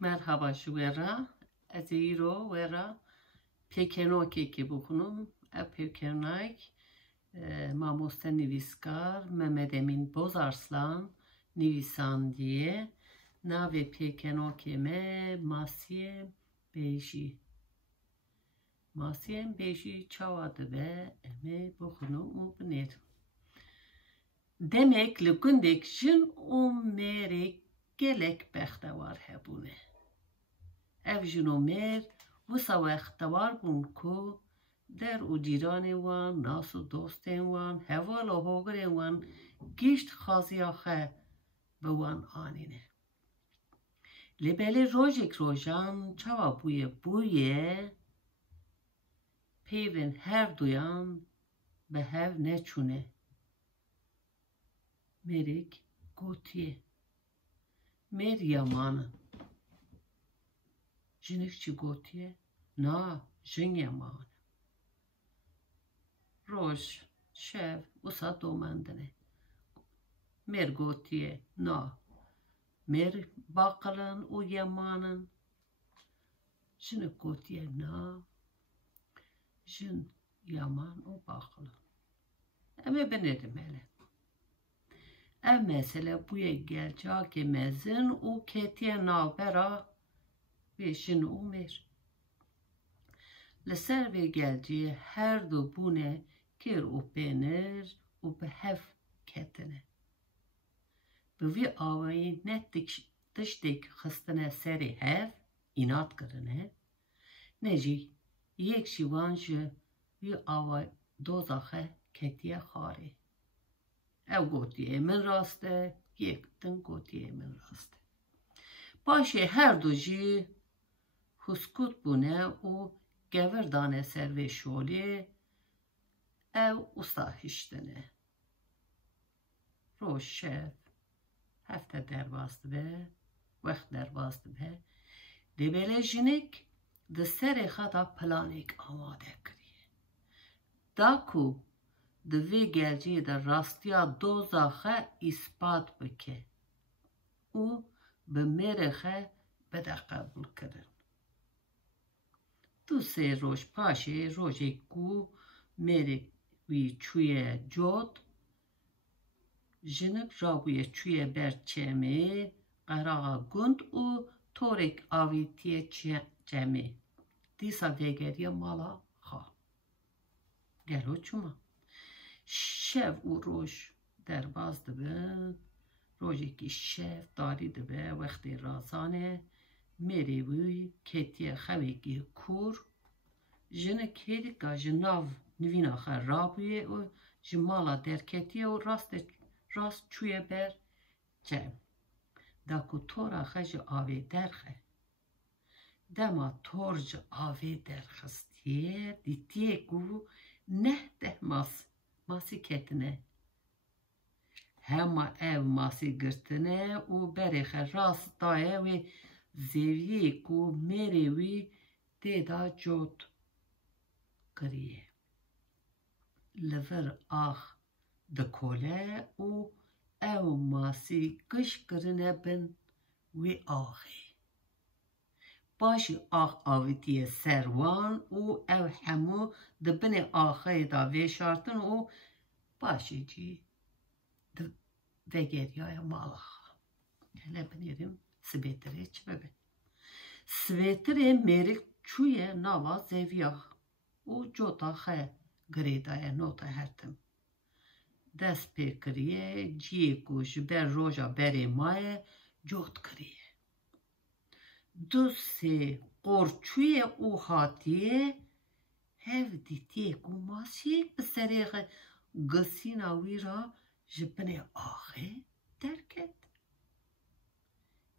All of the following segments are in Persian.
Merhaba şuvera. Aziro vera pekenoki ki bukunum. Pekenayk mamoste niviskar Mehmet Emin Bozarslan nivisandiye nave pekenoki me Masiye Beji. Masiye Beji çavadı ve eme bukunum u bner. Demek lükündek jin o merek gelek bextevar hebune. اف جنومر وسا و اختبار بون کو در او جیران وان ناس و دوست وان هوال و هوگر وان گیشت خازی آخه به وان آنینه لبله روژک روژان چوا بویه پیون هر دویان به هر نچونه مریک گوتیه مر یمانه جنک چی گوتیه؟ نه جن یمان روش شب وسا دومندنه مر گوتیه نه مر باقلن و یمانن جنک گوتیه نه جن yaman o bakılı. Ama ben dedim hele. Ev mesele buya gelecek mezin o ketiye nabera ve şimdi umer. Leser ve geleceği her do bune kir o penir o behef ketine. Bu vi avayı net dıştık hastane seri hev inat kırını. Neci yek şivancı vi avay dozaxe ketiye xari. Ev gotiye min raste yek din gotiye min raste. Başı her do jî huskut bune u geverdane ser ve şoli ev usta hiştene. Roş şev hefte derbastı be, vext derbastı be. Debele jinik de seri xata planik amade kiriye. Da ku de ve gelceği de rastiya dozaxe ispat bike. U به مرخه بده قبول کردن. دو سه روز پاشه روزی کو مری وی چوی جود جنک رابوی چوی برچمه قراغا گند و تورک آویتیه چمه دیسا وگریه مالا خواه. گلو چوما شب و روز در باز دبن روزی که شف دارید به وقتی رازانه میری وی کتیه خویگی کور جنه کهی که جناو نوینا خرابیه و جمالا در کتیه و راست چویه بر جم دا که تورا خج آوی درخه دما تورج آوی درخستیه دیتیه گو نه ده ماسی کتنه همه ev masi girtine û berêxe rast daye wê zêviyê ku mêrê wî tê da cot kiriye. Li vir ax dikole û ew masî giş kirine bin wê axê. Başî ax avîtiye ser wan û ew hemû di binê axeyê da vêşartin û başî cî vegeriya malaxa. Hele binerim svetire çi bebe. Svetire merik çuye nava zeviyah. O cota xe gredaya nota hertim. Dest pê kiriye ciyê ku ji ber roja berê maye cot kiriye. Du sê qorçuye û hatiye hev dîtiye ku masiyek bi serê xe gisîna wî ra ji binê axê derket.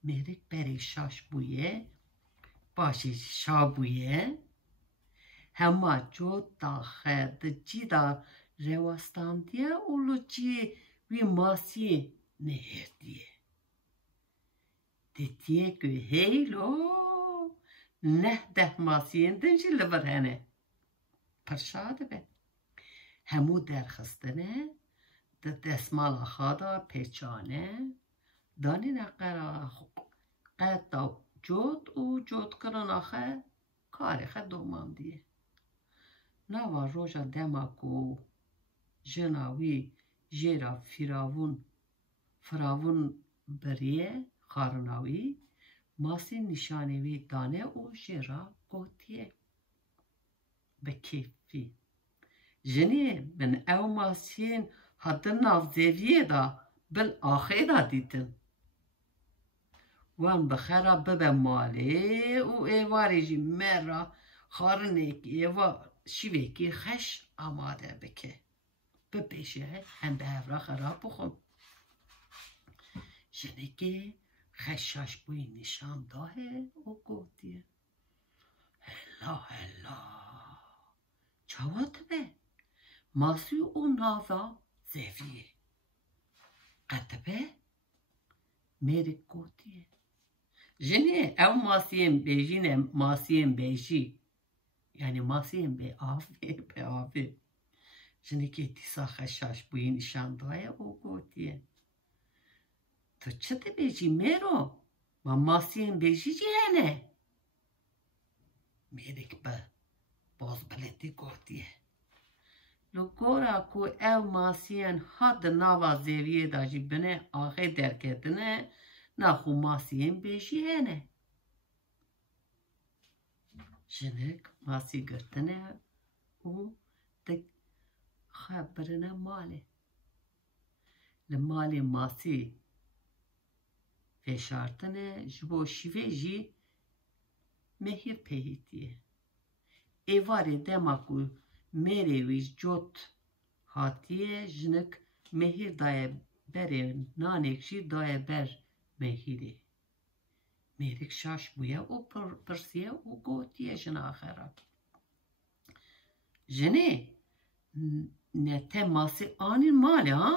Mêrik berê şaş bûye, başê şa bûye, hema cota xe di cîda rewestandiye û li ciyê wî masiyê nehêrdiye. Dîtiye ku heylo neh deh masiyên din jî li vir hene. Pirşa dibe. Hemû derxistine de destmala xada peçane danine qeda جوت و جوت کرن آخه کاری خد دومان دیه نوا روژا دماکو جناوی جیرا فراون بریه خارناوی ماسی نشانوی دانه و جیرا گوتیه به کیفی جنی من او ماسین حدن ناف زیویه دا بل آخه دا دیتن وان بخیرا ببه مالی و ایواری جی مرا خارنه که ایوار شیوه که خش آماده بکه بپیشه هم به هفرا خراب بخون جنه که خشاش بوی نشان داهه و گوتیه هلا چاوات به ماسی او ناوا زیویه قطبه میره گوتیه جنه او ماسیم بیجی یعنی ماسیم به آفه جنه که دیسا خشاش بوی نشان داهه او گوتیه تو چه ده بیجی میرو ما ماسیم بیجی جی هنه میره که باز بلندی گوتیه لو گورا کو او ماسین حد ناوا زیویه دا جی بنه آخه درکتنه ناخو ماسین بیشی هنه جنک ماسی گرتنه و دک خبرنه ماله لمالی ماسی فشارتنه جبو شیوه جی مهیر پیهیتیه ایواری دماکو میره ویج جوت هاتیه جنک مهیر دایه بره نانک جی دایه بر مهیره میرک شاش بویه و پرسیه و گوتیه جن آخرا جنه نه ته ماسی آنین مالی ها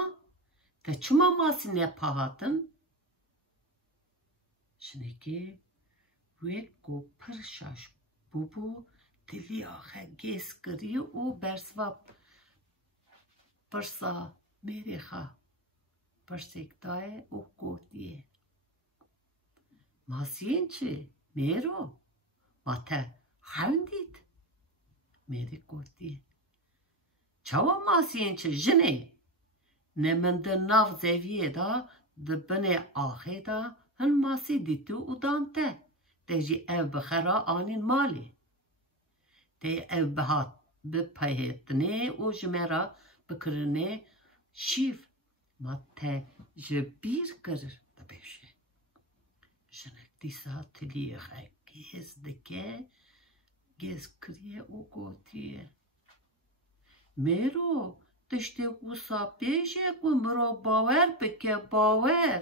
ته چما ماسی نه پاهاتن جنه که ویک گو پر شاش بو دلی آخه گیس کری و برسوا پرسا میره خواه پرسیکتای و گوتیه ماسین چه؟ میرو ما تا خوندید میره گوتیه چاوا ماسین چه جنه نمند ناف زیویه دا دبنه آخه دا هن ماسی دیتو و دانته تجی او بخرا آنین مالی تی او بهات بپایهتنه و جمعرا بکرنه شیف ما ته جبیر کرر دبیشه جنک دیسا تلیخ گیز دکه گیز کریه و گوتیه میرو تشتی گوسا پیشه که مرا باور بکه باور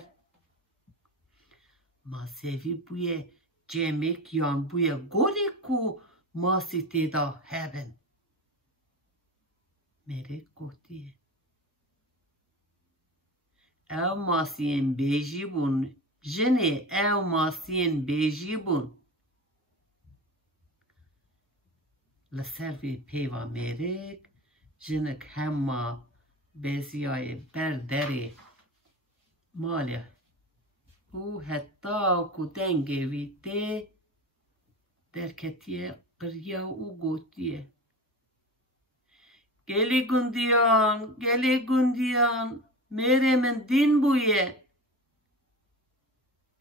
ما سیوی بوی جمک یان بوی گولی کو ماسی تیدا هبن میره گوتیه او ماسین بیجی بون جنه او ماسین بیجی بون لسروی پیوا میره جنک همه بیزیای بردری مالیه او حتی کو دنگه ویده درکتیه قریا و گوتیه گلی گندیان میره من دین بویه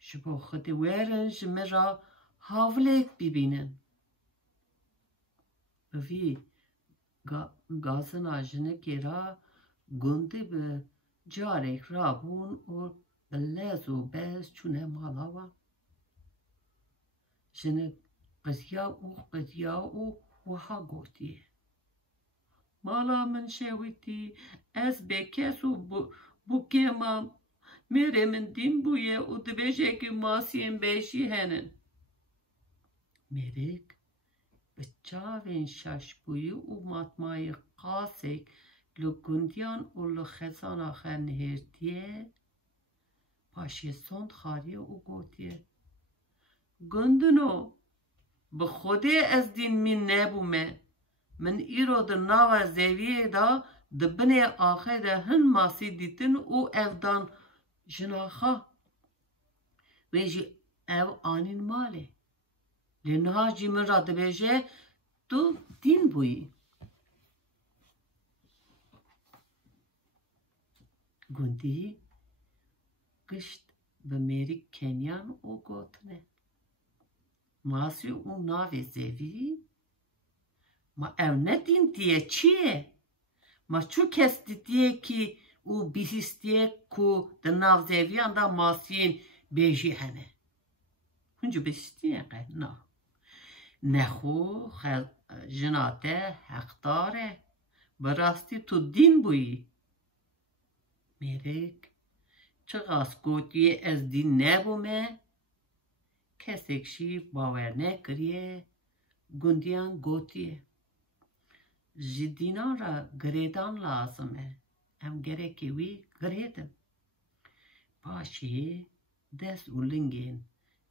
شبا خود ویرن جمرا هاولک ببینن بوی گازن آجنه که را گنده به جارک را بون و بلز و بز چونه مالاوا جنه قضیا و وها گوتیه مالا من شویتی از بکس و بوکیمام میره من دین بویه و دبیجه که ماسیم بیشی هنن میرک به چاوین شش بویه و ماتمای قاسک لو گندیان و لو خزان آخر نهرتیه پاشی سند خاریه و گوتیه گندنو به خوده از دین من نبومه من ایرو در ناو زیویه دا دبنه آخه ده هن ماسی دیتن او افدان جناخا ویجی او آنین ماله لنها جی من را دبیجه تو دین بویی گوندی گشت به میری کنیان او گوتنه ماسی او ناوی زیوی ما او ندین دیه چیه ما چو کس دیه کی او بیسیستیه کو ده ناو زیویان دا ماسین بیجی هنه هنجو بیسیستیه قه نه نخو جناته حقداره براستی تو دین بویی میرک چقاس گوتیه از دین نبومه کسیکشی باور نکریه گندیان گوتیه جدینان را گریدان لازمه ام گرکی وی گریدن باشی دست اولنگین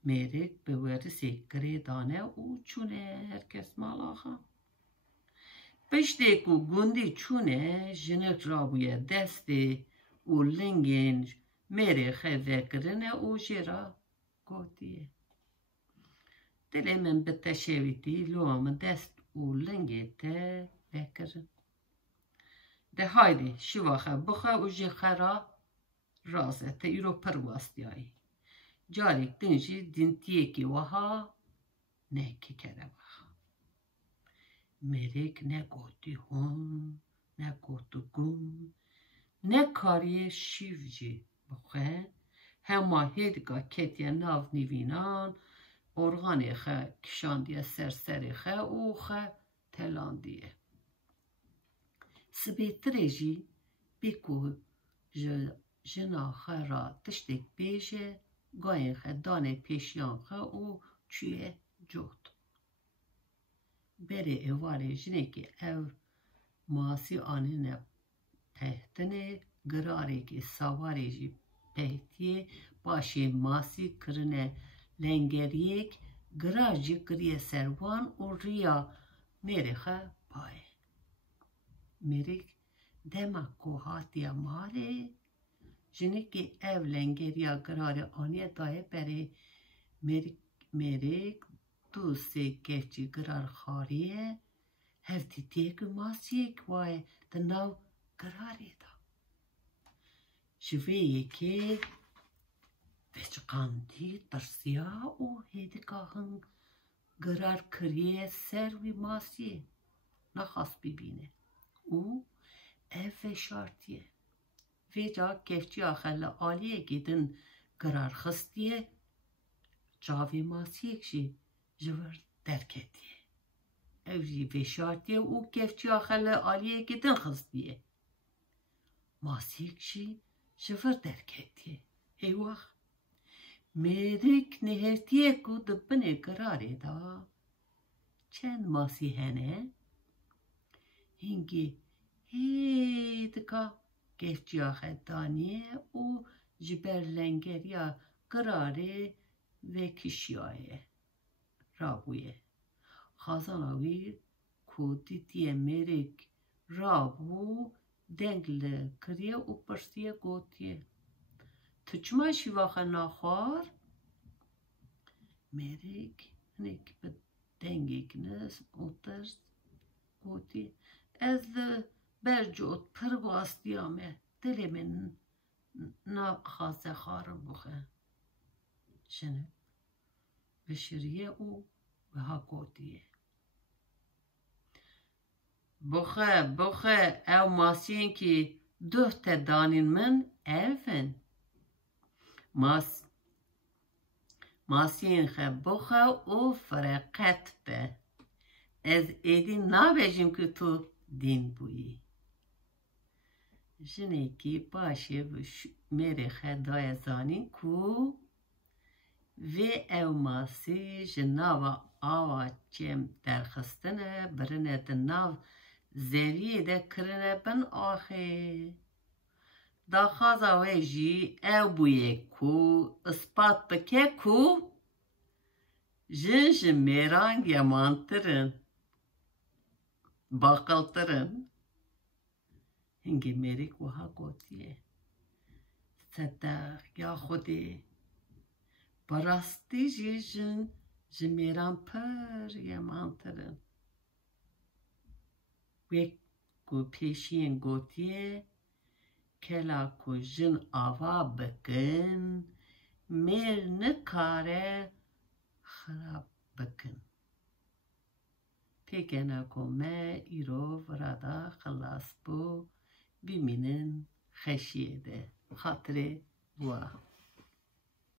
میرک به ورسی گریدانه او چونه هرکس مالاخا پشتی کو گندی چونه جنک را بویه دستی اولنگین میرک ذکرنه او جرا گوتیه دلی من به تشویدی لوم دست اولنگی ته ذکرن ده هایدی شواخه بخه او جخرا رازه ته ایرو پرواستی جاریک دنجی دینتیه کی وها نه کی کره وها میرک نه گوتی هون نه گوتو گم نه کاری شیوجی بخه همه هیدگا کتیه ناو نیوینان ارغانی خه کشاندیه سرسری خه او خه تلاندیه سبیتره جی بیکو جنا خه را تشتک بیجه گاین خه دانه پیشیان خه او چیه جوت بره ایواره جنه که او ماسی آنینه پهتنه گراره که سواره جی پهتیه باشه ماسی کرنه لنگریک گرار جی کریه سروان و ریا میره خه پای میره دما کوهاتیا ماله جنه که او لنگریا گراره آنیه دایه بره میره دوسته کفچی گرار خاریه هفتی تیک ماسیک وای دناو گراره دا شویه که وچقاندی ترسیا او هیدگاه هنگ گرار کریه سروی ماسیه نخواست ببینه او او شارتیه ویجا کفچی آخل آلیه گیدن گرار خستیه جاوی ماسیه کشی جور درکتیه او جی وشارتیه او کفچی آخل آلیه گیدن خستیه ماسیه کشی جور درکتیه ای وقت میرک نهرتیه کو دبنه گراره دا چند ماسی هنه هنگی هیدکا کفچی آخل دانیه او جبر لنگریا گراره و کشیایه رابویه خازاناوی کودیتیه میرک رابو دنگل کریه و پرسیه گوتیه تچما شیواخه ناخوار میرک هنک به دنگی کنس اوترس گوتیه از برجوت پرواستی دلی من نا خاصه خارم بخه شنه بشریه او و ها گوتیه بخه او ماسین که دو تدانین من اوین ماسین خه بخه او فرقت به از ایدی نابجیم که تو دین بویی جنه کی باشه میره خه دای زانین کو و او ماسی جناو آوا چیم درخستنه برنه دناو زویه ده کرنه بن آخه دا خازا ویجی او بویه کو اثبات بکه کو جنج میرانگ یمانترن باقلترن هنگی میریک وها گوتیه صدق یا خودی براستی جیجن جمیران پر یمانترن وک کو پیشین گوتیه کلا کو جن آوا بکن میر نکاره خراب بکن پیکنه کومه ایرو ورادا خلاص بو بیمینن خشیه ده خاطره بوا